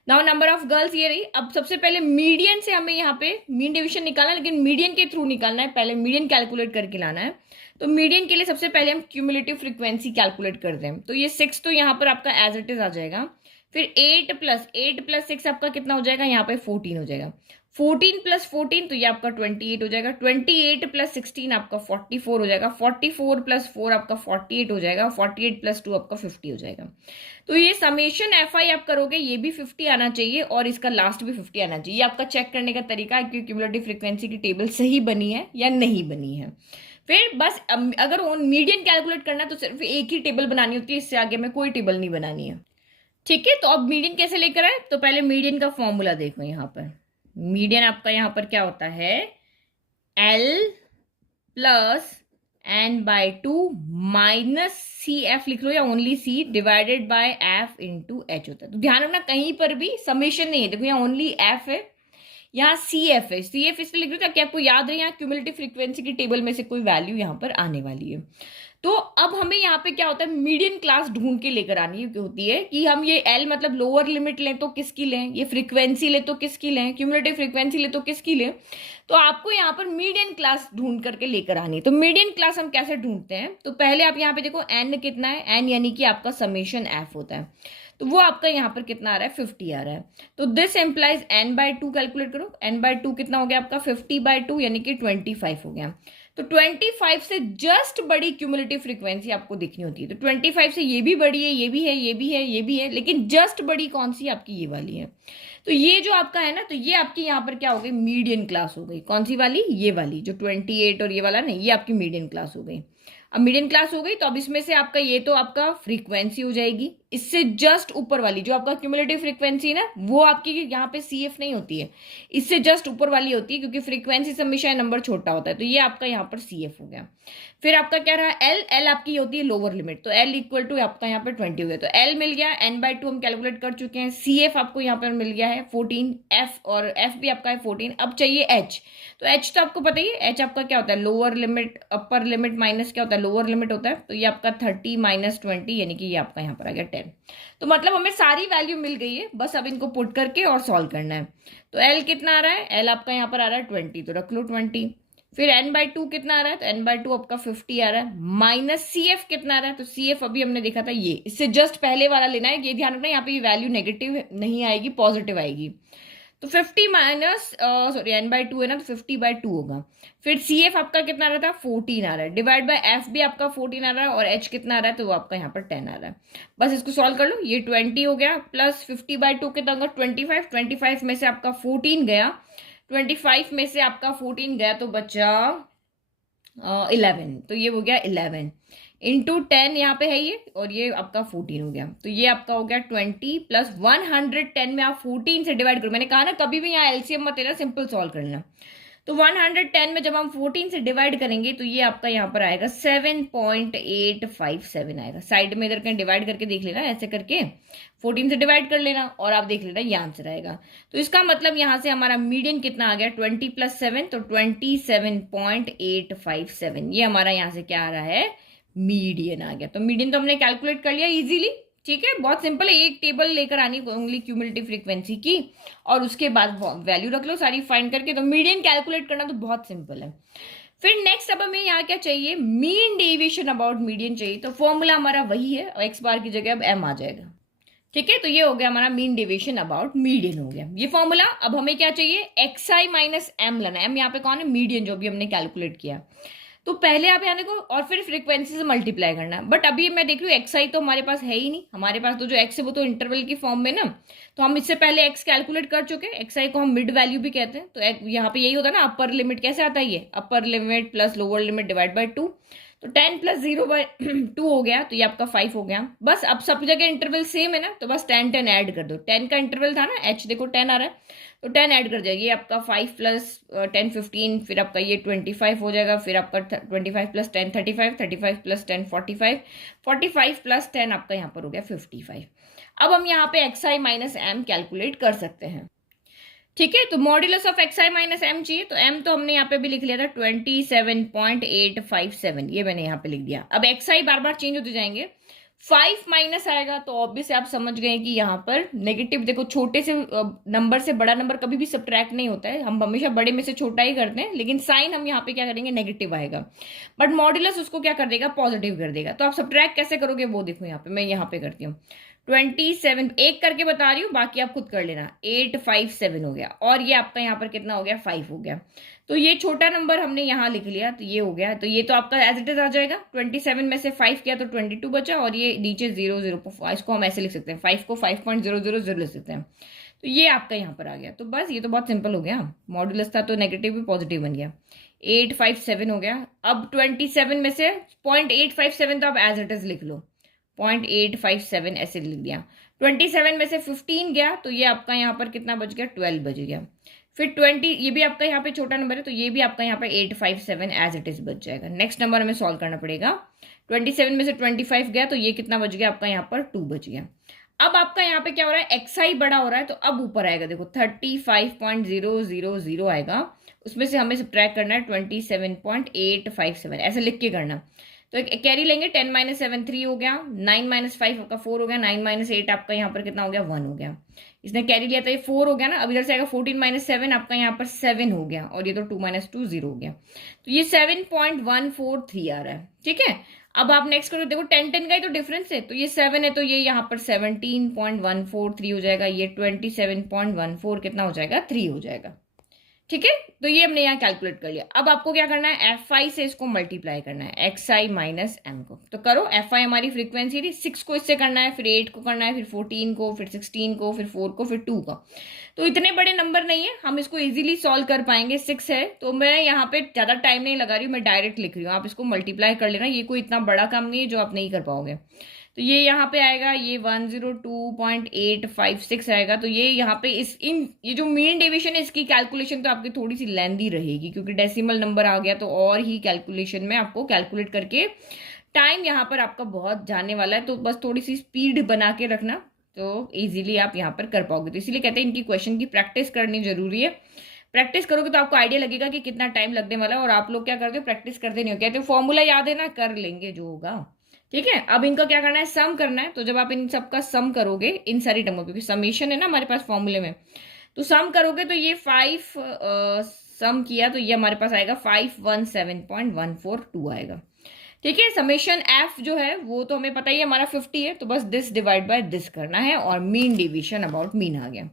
नाउ नंबर ऑफ गर्ल्स ये रही। अब सबसे पहले मीडियन से हमें यहाँ पे मीन डिवीजन निकालना है, लेकिन मीडियन के थ्रू निकालना है। पहले मीडियन कैलकुलेट करके लाना है। तो मीडियन के लिए सबसे पहले हम क्यूमुलेटिव फ्रीक्वेंसी कैलकुलेट करते हैं। तो ये 6 तो यहाँ पर आपका एज इट इज आ जाएगा। फिर 8 प्लस 6 आपका कितना हो जाएगा, यहाँ पे 14 हो जाएगा। 14 प्लस 14 तो ये आपका 28 हो जाएगा। 28 प्लस 16 आपका 44 हो जाएगा। 44 प्लस 4 आपका 48 हो जाएगा। 48 प्लस 2 आपका 50 हो जाएगा। तो ये समेशन fi आप करोगे, ये भी 50 आना चाहिए और इसका लास्ट भी 50 आना चाहिए। ये आपका चेक करने का तरीका है कि क्यूमुलेटिव फ्रीक्वेंसी की टेबल सही बनी है या नहीं बनी है। फिर बस अगर मीडियन कैलकुलेट करना है तो सिर्फ एक ही टेबल बनानी होती है, इससे आगे में कोई टेबल नहीं बनानी है। ठीक है, तो अब मीडियन कैसे लेकर आए, तो पहले मीडियन का फॉर्मूला देखो। यहाँ पर मीडियन आपका यहाँ पर क्या होता है, L plus n/2 minus C F लिख लो या only C divided by F into H होता है। तो ध्यान रखना कहीं पर भी समेशन नहीं है, देखो यहाँ ओनली एफ है, यहाँ सी एफ है। सी एफ इसलिए लिख रहे ताकि आपको याद रहे यहाँ क्यूमुलेटिव फ्रीक्वेंसी की टेबल में से कोई वैल्यू यहाँ पर आने वाली है। तो अब हमें यहाँ पे क्या होता है, मीडियन क्लास ढूंढ के लेकर आनी होती है कि हम ये एल मतलब लोअर लिमिट लें तो किसकी लें, ये फ्रीक्वेंसी ले तो किसकी लें, क्यूमुलेटिव फ्रीक्वेंसी ले तो किसकी लें। तो आपको यहाँ पर मीडियन क्लास ढूंढ करके लेकर आनी है। तो मीडियन क्लास हम कैसे ढूंढते हैं, तो पहले आप यहाँ पे देखो एन कितना है, एन यानी कि आपका समेशन एफ होता है, तो वो आपका यहाँ पर कितना आ रहा है, 50 आ रहा है। तो दिस एम्प्लाइज n/2 कैलकुलेट करो, n/2 कितना हो गया आपका 50/2 यानी कि 25 हो गया। तो 25 से जस्ट बड़ी क्यूमुलेटिव फ्रीक्वेंसी आपको दिखनी होती है। तो 25 से ये भी बड़ी है, ये भी है, ये भी है, ये भी है, लेकिन जस्ट बड़ी कौन सी आपकी ये वाली है। तो ये जो आपका है ना, तो ये आपकी यहाँ पर क्या हो गई, मीडियन क्लास हो गई। कौन सी वाली, ये वाली जो 28 और ये वाला नहीं, ये आपकी मीडियन क्लास हो गई। अब मीडियन क्लास हो गई तो अब इसमें से आपका ये तो आपका फ्रीक्वेंसी हो जाएगी, इससे जस्ट ऊपर वाली जो आपका क्यूमुलेटिव फ्रीक्वेंसी ना, वो आपकी यहाँ पे सी एफ नहीं होती है, इससे जस्ट ऊपर वाली होती है, क्योंकि फ्रीक्वेंसी से हमेशा नंबर छोटा होता है। तो ये आपका यहाँ पर सी एफ हो गया। फिर आपका क्या रहा, एल, एल आपकी होती है लोअर लिमिट, तो एल इक्वल टू आपका यहाँ पर 20 हो गया। तो एल मिल गया, n/2 हम कैलकुलेट कर चुके हैं, सी एफ आपको यहाँ पर मिल गया है 14, एफ और एफ भी आपका है 14। अब चाहिए एच, तो एच तो आपको पता ही है, एच आपका क्या होता है, lower limit upper limit minus क्या होता है, लोअर लिमिट होता है। तो ये आपका 30 माइनस 20 यानी कि ये आपका यहाँ पर आ गया 10। तो मतलब हमें सारी वैल्यू मिल गई है, बस अब इनको पुट करके और सॉल्व करना है। तो एल कितना आ रहा है, एल आपका यहाँ पर आ रहा है 20, तो रख लो 20। फिर n/2 कितना आ रहा है, तो n/2 आपका 50 आ रहा है, माइनस सी एफ कितना आ रहा है, तो सी एफ अभी हमने देखा था ये, इससे जस्ट पहले वाला लेना है। ये ध्यान रखना यहाँ पे ये वैल्यू नेगेटिव नहीं आएगी, पॉजिटिव आएगी। तो 50 माइनस सॉरी n/2 है ना, तो 50/2 होगा। फिर सी एफ आपका कितना आ रहा था, 14 आ रहा है, डिवाइड बाय एफ भी आपका 14 आ रहा है, और एच कितना आ रहा है, तो वो आपका यहाँ पर 10 आ रहा है। बस इसको सॉल्व कर लो, ये 20 हो गया, प्लस 50/2 कितना होगा 25, 25 में से आपका 14 गया, 25 में से आपका 14 गया तो बचा 11, तो ये हो गया 11 इंटू 10 यहाँ पे है ये, और ये आपका 14 हो गया। तो ये आपका हो गया 20 प्लस 110 में आप 14 से डिवाइड करो। मैंने कहा ना कभी भी यहाँ एलसीएम मत लेना, सिंपल सॉल्व करना। तो 110 में जब हम 14 से डिवाइड करेंगे तो ये आपका यहाँ पर आएगा 7.857 आएगा। साइड में इधर कहीं डिवाइड करके देख लेना, ऐसे करके 14 से डिवाइड कर लेना और आप देख लेना ये आंसर आएगा। तो इसका मतलब यहाँ से हमारा मीडियन कितना आ गया, 20 + 7 तो 27.857। ये हमारा यहाँ से क्या आ रहा है, मीडियन आ गया। तो मीडियन तो हमने कैलकुलेट कर लिया इजीली, ठीक है, बहुत सिंपल है। एक टेबल लेकर आनी ओनली क्यूमुलेटिव फ्रीक्वेंसी की, और उसके बाद वैल्यू रख लो सारी फाइंड करके। तो मीडियन कैलकुलेट करना तो बहुत सिंपल है। फिर नेक्स्ट अब हमें यहाँ क्या चाहिए, मीन डेविएशन अबाउट मीडियन चाहिए। तो फॉर्मूला हमारा वही है, एक्स बार की जगह अब एम आ जाएगा, ठीक है। तो ये हो गया हमारा मीन डेविएशन अबाउट मीडियन हो गया ये फॉर्मूला। अब हमें क्या चाहिए, एक्स आई माइनस एम लेना है। एम यहाँ पे कौन है, मीडियन, जो भी हमने कैलकुलेट किया। तो पहले आप यहाँ देखो और फिर फ्रीक्वेंसी से मल्टीप्लाई करना है। बट अभी मैं देख रही हूँ एक्स आई तो हमारे पास है ही नहीं, हमारे पास तो जो एक्स है वो तो इंटरवल की फॉर्म में ना, तो हम इससे पहले एक्स कैलकुलेट कर चुके हैं। एक्स आई को हम मिड वैल्यू भी कहते हैं। तो यहाँ पे यही होता है ना, अपर लिमिट कैसे आता है, ये upper limit plus lower limit divide by 2। तो 10 + 0/2 हो गया, तो ये आपका 5 हो गया। बस अब सब जगह इंटरवल सेम है ना, तो बस 10 10 ऐड कर दो। 10 का इंटरवल था ना, एच देखो 10 आ रहा है, तो 10 ऐड कर जाएगी। ये आपका 5 + 10 15, फिर आपका ये 25 हो जाएगा। फिर आपका 25 + 10 35, 35 + 10 45, 45 + 10 आपका यहाँ पर हो गया 55। अब हम यहाँ पे X I minus M calculate कर सकते हैं, ठीक है। तो modulus of X I minus M चाहिए, तो एम तो हमने यहाँ पे भी लिख लिया था 27.857, ये मैंने यहाँ पे लिख दिया। अब एक्स आई बार बार चेंज होते जाएंगे, 5 माइनस आएगा तो ऑब्वियस आप समझ गए कि यहाँ पर नेगेटिव, देखो छोटे से नंबर से बड़ा नंबर कभी भी सब्ट्रैक्ट नहीं होता है, हम हमेशा बड़े में से छोटा ही करते हैं, लेकिन साइन हम यहाँ पे क्या करेंगे, नेगेटिव आएगा। बट मॉड्यूलस उसको क्या कर देगा, पॉजिटिव कर देगा। तो आप सब्ट्रैक्ट कैसे करोगे वो देखो, यहाँ पे मैं यहाँ पे करती हूँ 27, एक करके बता रही हूँ, बाकी आप खुद कर लेना। 857 हो गया, और ये आपका यहाँ पर कितना हो गया, 5 हो गया। तो ये छोटा नंबर हमने यहाँ लिख लिया, तो ये हो गया। तो ये तो आपका एज इट इज आ जाएगा। 27 में से 5 किया तो 22 बचा, और ये नीचे 0 इसको हम ऐसे लिख सकते हैं, 5 को 5.000 लिख सकते हैं। तो ये आपका यहाँ पर आ गया। तो बस ये तो बहुत सिंपल हो गया, मॉड्यूलस था तो नेगेटिव भी पॉजिटिव बन गया। 857 हो गया। अब 27 में से 0.857 तो आप एज इट इज लिख लो, 0.857 ऐसे लिख दिया। 27 में से 15 गया, तो ये आपका यहाँ पर कितना बच गया, 12 बच गया। फिर 20, ये भी आपका यहाँ पे छोटा नंबर है, तो ये भी आपका यहाँ पे 857 एज इट इज बच जाएगा। नेक्स्ट नंबर हमें सॉल्व करना पड़ेगा। 27 में से 25 गया तो ये कितना बच गया आपका यहाँ पर 2 बच गया। अब आपका यहाँ पे क्या हो रहा है, एक्सआई बड़ा हो रहा है, तो अब ऊपर आएगा देखो 35.000 आएगा, उसमें से हमें सब्ट्रैक्ट करना है 27.857, ऐसे लिख के करना। तो एक कैरी लेंगे, 10 माइनस 7 3 हो गया, 9 माइनस 5 आपका 4 हो गया, 9 माइनस 8 आपका यहाँ पर कितना हो गया 1 हो गया। इसने कैरी लिया था, ये 4 हो गया ना। अब इधर से आएगा 14 माइनस 7 आपका यहाँ पर 7 हो गया, और ये तो 2 माइनस 2 0 हो गया, तो ये 7.143 आ रहा है। ठीक है, अब आप नेक्स्ट करो, देखो 10 का ही तो डिफरेंस है, तो ये 7 है तो ये यहाँ पर 17.143 हो जाएगा, ये 27.14 कितना हो जाएगा 3 हो जाएगा। ठीक है, तो ये हमने यहाँ कैलकुलेट कर लिया। अब आपको क्या करना है, एफ आई से इसको मल्टीप्लाई करना है, एक्स आई माइनस एम को। तो करो, एफ आई हमारी फ्रीक्वेंसी थी, 6 को इससे करना है, फिर 8 को करना है, फिर 14 को, फिर 16 को, फिर 4 को, फिर 2 का। तो इतने बड़े नंबर नहीं है, हम इसको इजीली सॉल्व कर पाएंगे। 6 है तो मैं यहाँ पे ज़्यादा टाइम नहीं लगा रही हूँ, मैं डायरेक्ट लिख रही हूँ, आप इसको मल्टीप्लाई कर लेना, ये कोई इतना बड़ा काम नहीं है जो आप नहीं कर पाओगे। तो ये यहाँ पे आएगा, ये 102.856 आएगा। तो ये यहाँ पे ये जो मीन डेविएशन है इसकी कैलकुलेशन तो आपकी थोड़ी सी लेंदी रहेगी, क्योंकि डेसिमल नंबर आ गया तो और ही कैलकुलेशन में आपको कैलकुलेट करके टाइम यहाँ पर आपका बहुत जाने वाला है। तो बस थोड़ी सी स्पीड बना के रखना, तो इजीली आप यहाँ पर कर पाओगे। तो इसीलिए कहते हैं इनकी क्वेश्चन की प्रैक्टिस करनी जरूरी है। प्रैक्टिस करोगे तो आपको आइडिया लगेगा कि कितना टाइम लगने वाला है। और आप लोग क्या करते हो, प्रैक्टिस करते नहीं हो, कहते हो फॉर्मूला याद है ना, कर लेंगे जो होगा। ठीक है, अब इनका क्या करना है, सम करना है। तो जब आप इन सबका सम करोगे, इन सारी टर्मों, क्योंकि समेशन है ना हमारे पास फॉर्मूले में, तो सम करोगे तो ये 5 सम किया तो ये हमारे पास आएगा 517.142 आएगा। ठीक है, समेशन एफ जो है वो तो हमें पता ही है हमारा 50 है, तो बस दिस डिवाइड बाय दिस करना है, और मीन डिवीजन अबाउट मीन आ गया।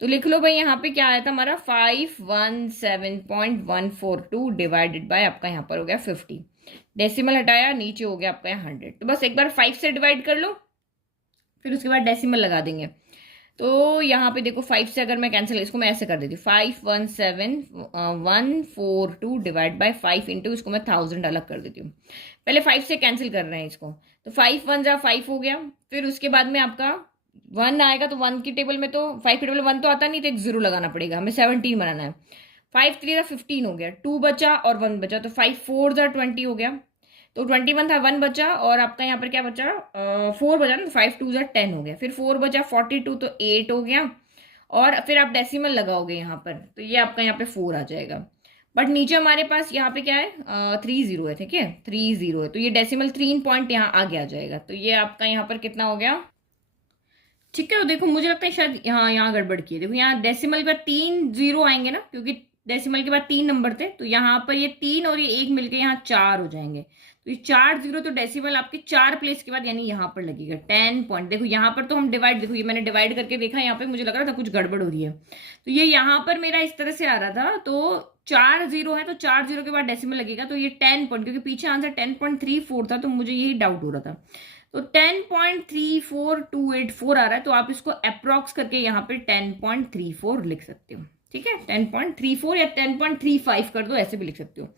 तो लिख लो भाई, यहाँ पे क्या आया था हमारा 517.142 डिवाइडेड बाय आपका यहाँ पर हो गया 50, डेसिमल हटाया, नीचे हो गया आपका यहाँ 100। तो बस एक बार 5 से डिवाइड कर लो, फिर उसके बाद डेसिमल लगा देंगे। तो यहाँ पे देखो 5 से अगर मैं कैंसिल, इसको मैं ऐसे कर देती हूँ, 517.142 डिवाइड बाय 5 इंटू, इसको मैं 1000 अलग कर देती हूँ। पहले 5 से कैंसिल कर रहे हैं इसको, तो 5 1 जा 5 हो गया। फिर उसके बाद में आपका 1 आएगा, तो 1 की टेबल में तो 5 की टेबल में 1 तो आता नहीं, तो एक 0 लगाना पड़ेगा, हमें 17 बनाना है। 5 3 जा 15 हो गया, 2 बचा और 1 बचा, तो 5 4 जा 20 हो गया, तो 21 था, 1 बचा, और आपका यहाँ पर क्या बचा 4 बचा ना, तो 5 2 जा 10 हो गया, फिर 4 बचा 42, तो 8 हो गया, और फिर आप डेसिमल लगाओगे यहाँ पर, तो ये आपका यहाँ पे 4 आ जाएगा। बट नीचे हमारे पास यहाँ पे क्या है 30 है। ठीक है, 30 है, तो ये डेसिमल 3 पॉइंट यहाँ आगे आ जाएगा, तो ये आपका यहाँ पर कितना हो गया। ठीक है, तो देखो मुझे लगता है शायद यहाँ गड़बड़ की है। देखो यहाँ डेसिमल पर 3 0 आएंगे ना, क्योंकि डेसिमल के बाद 3 नंबर थे, तो यहाँ पर ये 3 और ये 1 मिलके यहाँ 4 हो जाएंगे, तो ये 4 0, तो डेसिमल आपके 4 प्लेस के बाद यानी यहाँ पर लगेगा 10 पॉइंट। देखो यहाँ पर तो हम डिवाइड, देखो ये मैंने डिवाइड करके देखा, यहाँ पे मुझे लग रहा था कुछ गड़बड़ हो रही है, तो ये यहाँ पर मेरा इस तरह से आ रहा था, तो 4 0 है, तो 4 0 के बाद डेसिमल लगेगा, तो ये 10 पॉइंट, क्योंकि पीछे आंसर 10.34 था, तो मुझे यही डाउट हो रहा था, तो 10.34284 आ रहा है, तो आप इसको अप्रॉक्स करके यहाँ पे 10.34 लिख सकते हो। ठीक है, 10.34 या 10.35 कर दो, ऐसे भी लिख सकते हो।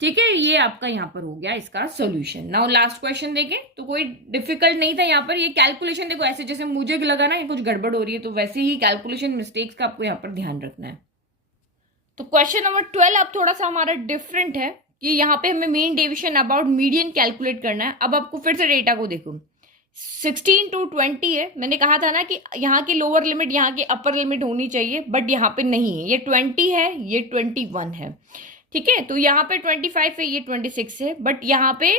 ठीक है, ये आपका यहाँ पर हो गया इसका सोल्यूशन। नाउ लास्ट क्वेश्चन देखें, तो कोई डिफिकल्ट नहीं था यहाँ पर। ये कैलकुलेशन देखो ऐसे जैसे मुझे लगा ना ये कुछ गड़बड़ हो रही है, तो वैसे ही कैलकुलेशन मिस्टेक्स का आपको यहाँ पर ध्यान रखना है। तो क्वेश्चन नंबर 12 अब थोड़ा सा हमारा डिफरेंट है, कि यहाँ पे हमें mean deviation about median calculate करना है। अब आपको फिर से डेटा को देखो, 16 to 20 है, मैंने कहा था ना कि यहाँ की लोअर लिमिट यहाँ की अपर लिमिट होनी चाहिए, बट यहाँ पे नहीं है, ये 20 है, ये 21 है। ठीक है, तो यहाँ पे 25 है, ये 26 है, बट यहाँ पे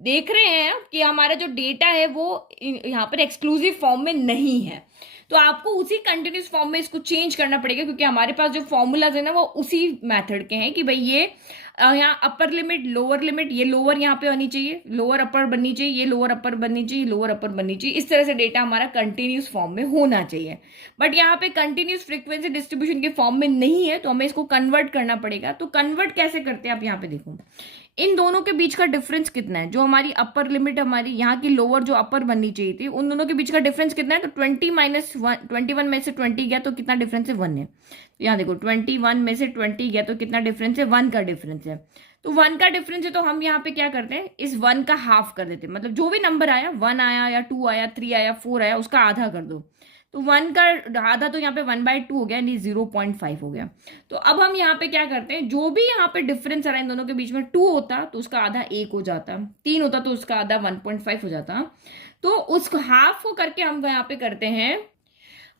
देख रहे हैं कि हमारा जो डेटा है वो यहाँ पर एक्सक्लूसिव फॉर्म में नहीं है, तो आपको उसी कंटिन्यूस फॉर्म में इसको चेंज करना पड़ेगा, क्योंकि हमारे पास जो फॉर्मूलाज है ना वो उसी मेथड के हैं, कि भाई ये यहाँ अपर लिमिट लोअर लिमिट, ये लोअर यहाँ पे होनी चाहिए, लोअर अपर बननी चाहिए, ये लोअर अपर बननी चाहिए, लोअर अपर बननी चाहिए, इस तरह से डेटा हमारा कंटिन्यूस फॉर्म में होना चाहिए। बट यहाँ पे कंटिन्यूस फ्रीक्वेंसी डिस्ट्रीब्यूशन के फॉर्म में नहीं है, तो हमें इसको कन्वर्ट करना पड़ेगा। तो कन्वर्ट कैसे करते हैं आप यहाँ पे देखो, इन दोनों के बीच का डिफरेंस कितना है, जो हमारी अपर लिमिट हमारी यहाँ की लोअर जो अपर बननी चाहिए थी, उन दोनों के बीच का डिफरेंस कितना है, तो 20 माइनस 21 में से 20 गया तो कितना डिफरेंस है 1 है। तो यहाँ देखो 21 में से 20 गया तो कितना डिफरेंस है 1 का डिफरेंस है। तो 1 का डिफरेंस है, तो हम यहाँ पे क्या करते हैं, इस 1 का हाफ कर देते हैं, मतलब जो भी नंबर आया 1 आया या 2 आया 3 आया 4 आया उसका आधा कर दो, तो 1 का आधा तो यहाँ पे 1/2 हो गया, यानी 0.5 हो गया। तो अब हम यहाँ पे क्या करते हैं, जो भी यहाँ पे डिफरेंस आ रहा है इन दोनों के बीच में, 2 होता तो उसका आधा 1 हो जाता, 3 होता तो उसका आधा 1.5 हो जाता। तो उसको हाफ को करके हम यहाँ पे करते हैं,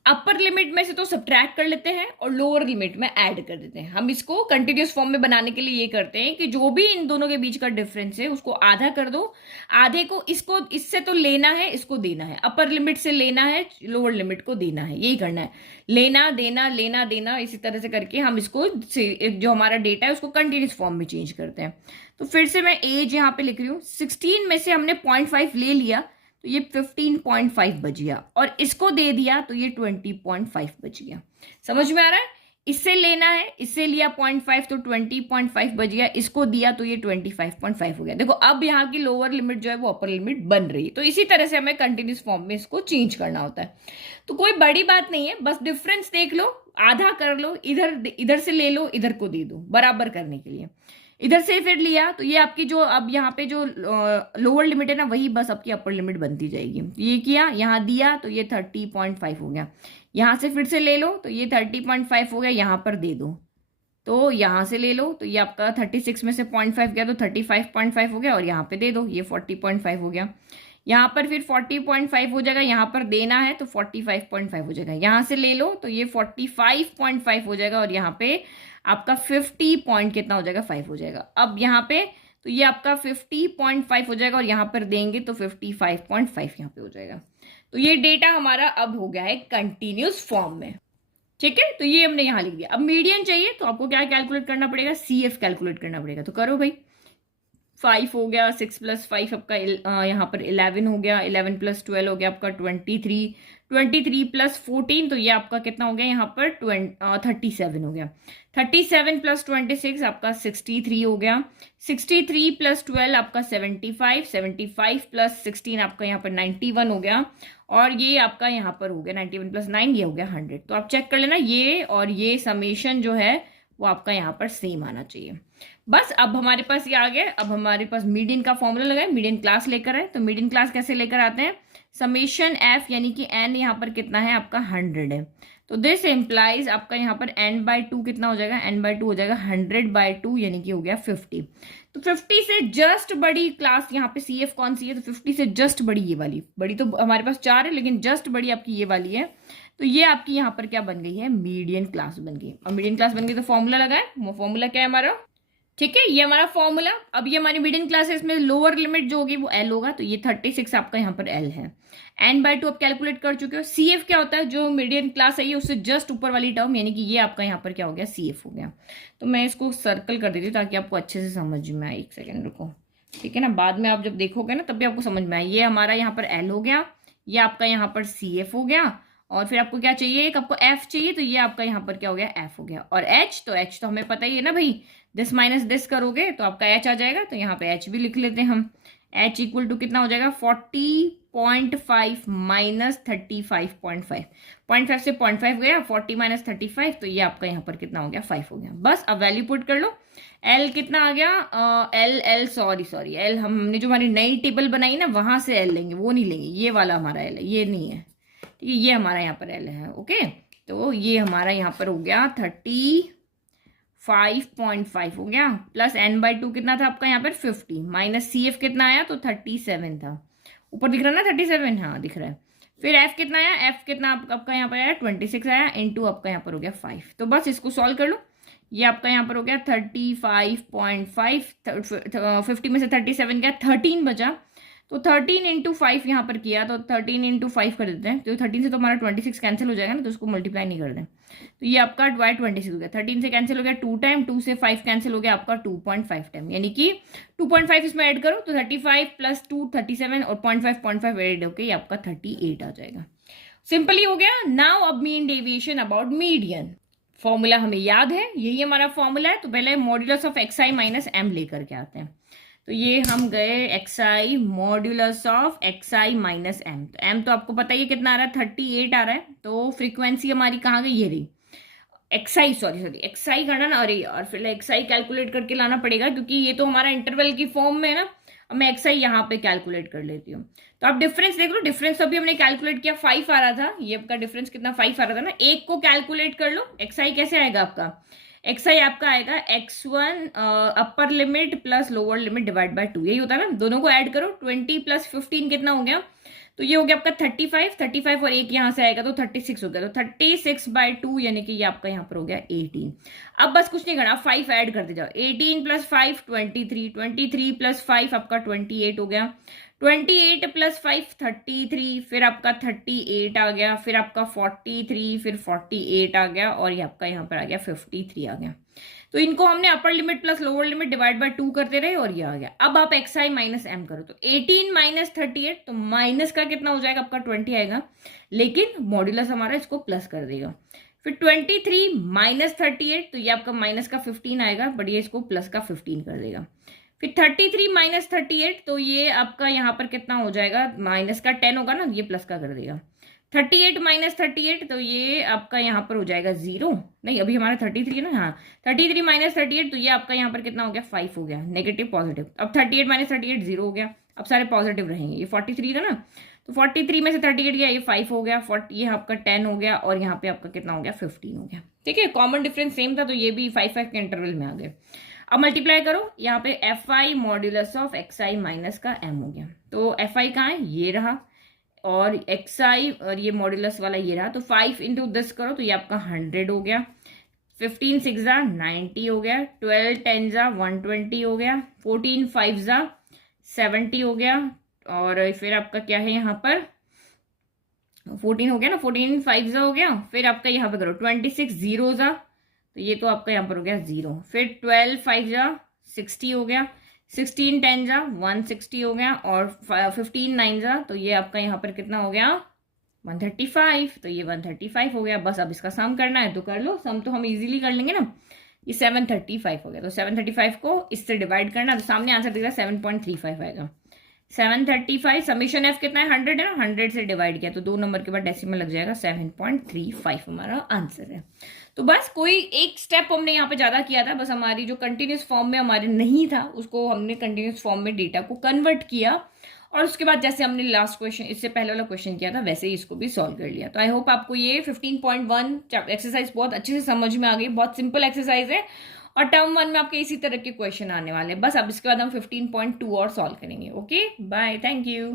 अपर लिमिट में से तो सब्ट्रैक्ट कर लेते हैं और लोअर लिमिट में ऐड कर देते हैं। हम इसको कंटिन्यूस फॉर्म में बनाने के लिए ये करते हैं कि जो भी इन दोनों के बीच का डिफरेंस है उसको आधा कर दो, आधे को इसको इससे तो लेना है, इसको देना है, अपर लिमिट से लेना है, लोअर लिमिट को देना है, यही करना है, लेना देना लेना देना, इसी तरह से करके हम इसको जो हमारा डेटा है उसको कंटिन्यूस फॉर्म में चेंज करते हैं। तो फिर से मैं एज यहाँ पे लिख रही हूँ, 16 में से हमने 0.5 ले लिया तो ये 15.5 बच गया, और इसको दे दिया तो ये 20.5 बच गया। समझ में आ रहा है? इससे लेना है, इससे लिया 0.5 तो 20.5 बच गया, इसको दिया तो ये 25.5 हो गया। देखो अब यहाँ की लोअर लिमिट जो है वो अपर लिमिट बन रही है। तो इसी तरह से हमें कंटिन्यूस फॉर्म में इसको चेंज करना होता है। तो कोई बड़ी बात नहीं है, बस डिफरेंस देख लो, आधा कर लो, इधर से ले लो, इधर को दे दो बराबर करने के लिए। इधर से फिर लिया तो ये आपकी जो अब यहाँ पे जो लोअर लिमिट है ना, वही बस आपकी अपर लिमिट बनती जाएगी। ये किया, यहाँ दिया तो ये 30.5 हो गया, यहाँ से फिर से ले लो तो ये 30.5 हो गया, यहाँ पर दे दो तो यहाँ से ले लो तो ये आपका 36 में से 0.5 गया तो 35.5 हो गया, और यहाँ पे दे दो ये 40.5 हो गया। यहाँ पर फिर 40.5 हो जाएगा, यहाँ पर देना है तो 45.5 हो जाएगा, यहाँ से ले लो तो ये 45.5 हो जाएगा, और यहाँ पे आपका 50 पॉइंट कितना हो जाएगा, 5 हो जाएगा। अब यहाँ पे तो ये आपका 50.5 हो जाएगा, और यहाँ पर देंगे तो 55.5 यहाँ पे हो जाएगा। तो ये डेटा हमारा अब हो गया है कंटिन्यूस फॉर्म में। ठीक है, तो ये हमने यहाँ लिख दिया। अब मीडियन चाहिए तो आपको क्या कैलकुलेट करना पड़ेगा, CF कैलकुलेट करना पड़ेगा। तो करो भाई, 5 हो गया, 6 + 5 आपका यहाँ पर 11 हो गया, 11 + 12 हो गया आपका 23, 23 + 14 तो ये आपका कितना हो गया यहाँ पर 37 हो गया, 37 + 26 आपका 63 हो गया, 63 + 12 आपका 75, 75 + 16 आपका यहाँ पर 91 हो गया, और ये आपका यहाँ पर हो गया 91 + 9 ये हो गया 100। तो आप चेक कर लेना, ये और ये समेशन जो है वो आपका यहाँ पर सेम आना चाहिए। बस अब हमारे पास ये आ गया। अब हमारे पास मीडियन का फॉर्मूला लगा है, मीडियन क्लास लेकर आए। तो मीडियन क्लास कैसे लेकर आते हैं, समेशन एफ यानी कि एन यहाँ पर कितना है आपका 100 है, तो दिस इम्प्लाइज आपका यहाँ पर n/2 कितना हो जाएगा, n/2 हो जाएगा 100/2 यानी कि हो गया 50। तो 50 से जस्ट बड़ी क्लास यहाँ पे CF कौन सी है, तो 50 से जस्ट बड़ी ये वाली, बड़ी तो हमारे पास 4 है लेकिन जस्ट बड़ी आपकी ये वाली है। तो ये आपकी यहाँ पर क्या बन गई है, मीडियन क्लास बन गई। और मीडियन क्लास बन गई तो फॉर्मूला लगाए, वो फॉर्मूला क्या है हमारा, ठीक है, ये हमारा फॉर्मूला। अब ये हमारी मीडियन क्लास है, इसमें लोअर लिमिट जो होगी वो L होगा, तो ये 36 आपका यहाँ पर L है। n/2 आप कैलकुलेट कर चुके हो। CF क्या होता है, जो मीडियन क्लास है ये उससे जस्ट ऊपर वाली टर्म, यानी कि ये आपका यहाँ पर क्या हो गया, CF हो गया। तो मैं इसको सर्कल कर देती हूँ ताकि आपको अच्छे से समझ में आए। एक सेकेंड रुको, ठीक है ना, बाद में आप जब देखोगे ना तब भी आपको समझ में आए। ये हमारा यहाँ पर L हो गया, ये आपका यहाँ पर CF हो गया, और फिर आपको क्या चाहिए, एक आपको F चाहिए, तो ये आपका यहाँ पर क्या हो गया, F हो गया। और H, तो H तो हमें पता ही है ना भाई, दिस माइनस दिस करोगे तो आपका H आ जाएगा, तो यहाँ पे H भी लिख लेते हैं हम। H इक्वल टू कितना हो जाएगा, 40.5 माइनस 35.5, 0.5 से 0.5 गया, 40 माइनस 35, तो ये आपका यहाँ पर कितना हो गया, 5 हो गया। बस अब वैल्यू पुट कर लो। L कितना आ गया, L सॉरी L हमने जो हमारी नई टेबल बनाई ना वहां से L लेंगे, वो नहीं लेंगे, ये वाला हमारा L है, ये नहीं है, ठीक है, ये हमारा यहाँ पर L है। ओके, तो ये हमारा यहाँ पर हो गया 35.5 हो गया, प्लस n/2 कितना था आपका यहाँ पर 50, माइनस CF कितना आया, तो 37 था, ऊपर दिख रहा है ना 37, हाँ दिख रहा है। फिर F कितना आया, F कितना आपका यहाँ पर आया 26 आया, इनटू आपका यहाँ पर हो गया 5। तो बस इसको सॉल्व कर लो, ये आपका यहाँ पर हो गया 35.5, 50 में से 37 गया, 13 बचा, तो 13 × 5 यहाँ पर किया, तो 13 × 5 कर देते हैं, तो 13 से तो हमारा 26 कैंसिल हो जाएगा ना, तो उसको मल्टीप्लाई नहीं कर दें, तो ये आपका 26 हो गया, 13 से कैंसिल हो गया 2 टाइम, 2 से 5 कैंसिल हो गया आपका 2.5 टाइम, यानी कि 2.5 इसमें ऐड करो तो 35 + 2 37, और 0.5 ऐड होकर ये आपका 38 आ जाएगा। सिंपली हो गया। नाउ अब mean deviation about median, formula हमें याद है, यही हमारा फॉर्मूला है। तो पहले modulus of xi minus m लेकर के आते हैं। तो ये हम गए xi modulus of xi minus m, तो m तो आपको पता ही है कितना आ रहा है, 38 आ रहा है। तो फ्रीक्वेंसी हमारी कहाँ गई, ये रही xi, सॉरी xi करना ना, अरे यार फिर xi कैलकुलेट करके लाना पड़ेगा, क्योंकि ये तो हमारा इंटरवल की फॉर्म में है ना। अब मैं एक्स आई यहाँ पे कैलकुलेट कर लेती हूँ। तो आप डिफरेंस देख लो, डिफरेंस अभी हमने कैलकुलेट किया 5 आ रहा था, ये आपका डिफरेंस कितना 5 आ रहा था ना, एक को कैलकुलेट कर लो। एक्स आई कैसे आएगा आपका, एक्स आई आपका आएगा x1 upper limit plus lower limit divide by 2, यही होता है ना, दोनों को ऐड करो, 20 प्लस 15 कितना हो गया, तो ये हो गया आपका 35 और एक यहां से आएगा तो 36 हो गया, तो 36/2 यानी कि ये आपका यहाँ पर हो गया 18। अब बस कुछ नहीं करना, 5 ऐड करते जाओ, 18 प्लस 5 23, 23 प्लस 5 आपका 28 हो गया, 28 प्लस 5 33, फिर आपका 38 आ गया, फिर आपका 43, फिर 48 आ गया, और ये आपका यहाँ पर आ गया 53 आ गया। तो इनको हमने upper limit plus lower limit divide by 2 करते रहे और ये आ गया। अब आप एक्स आई माइनस एम करो, तो 18 माइनस 38, तो माइनस का कितना हो जाएगा आपका 20 आएगा, लेकिन मॉड्यूलस हमारा इसको प्लस कर देगा। फिर 23 माइनस 38, तो ये आपका माइनस का 15 आएगा, बट ये इसको प्लस का 15 कर देगा। फिर 33 माइनस 38, तो ये आपका यहाँ पर कितना हो जाएगा, माइनस का 10 होगा ना, ये प्लस का कर देगा। 38 माइनस 38, तो ये आपका यहाँ पर हो जाएगा 0, नहीं अभी हमारा 33 है ना, हाँ 33 माइनस 38, तो ये आपका यहाँ पर कितना हो गया 5 हो गया, नेगेटिव पॉजिटिव। अब 38 माइनस 38 0 हो गया, अब सारे पॉजिटिव रहेंगे, ये 43 था ना, तो 43 में से 38 गया, ये 5 हो गया, 40 ये आपका 10 हो गया, और यहाँ पे आपका कितना हो गया 15 हो गया। ठीक है, कॉमन डिफरेंस सेम था, तो ये भी 5 के इंटरवल में आ गए। अब मल्टीप्लाई करो, यहाँ पे F I modulus of X I minus का एम हो गया, तो एफ आई कहाँ है, ये रहा, और एक्स आई और ये मॉड्यूलस वाला ये रहा, तो 5 इंटू 10 करो, तो ये आपका 100 हो गया, 15 6 जा 90 हो गया, 12 10 जा 120 हो गया, 14 5 जा 70 हो गया, और फिर आपका क्या है यहाँ पर 14 हो गया ना, 14 5 जा हो गया, फिर आपका यहाँ पे करो 26 0 जा, तो ये तो आपका यहाँ पर हो गया 0, फिर 12 5 जा 60 हो गया, 16 10 जा 160 हो गया, और 15 9 जा, तो ये आपका यहाँ पर कितना हो गया 135, तो ये 135 हो गया। बस अब इसका सम करना है तो कर लो, सम तो हम इजीली कर लेंगे ना, ये 735 हो गया, तो 735 को इससे डिवाइड करना, तो सामने आंसर दिख रहा है 7.35 आएगा। 735 समीशन एफ कितना है 100 है ना, 100 से डिवाइड किया तो 2 नंबर के बाद डेसिमल लग जाएगा, 7.35 हमारा आंसर है। तो बस कोई एक स्टेप हमने यहाँ पे ज्यादा किया था, बस हमारी जो कंटिन्यूस फॉर्म में हमारे नहीं था उसको हमने कंटिन्यूस फॉर्म में डेटा को कन्वर्ट किया, और उसके बाद जैसे हमने लास्ट क्वेश्चन इससे पहले वाला क्वेश्चन किया था वैसे ही इसको भी सॉल्व कर लिया। तो आई होप आपको ये 15.1 एक्सरसाइज बहुत अच्छे से समझ में आ गई, बहुत सिंपल एक्सरसाइज है, और टर्म 1 में आपके इसी तरह के क्वेश्चन आने वाले हैं। बस अब इसके बाद हम 15.2 और सॉल्व करेंगे। Okay bye, thank you.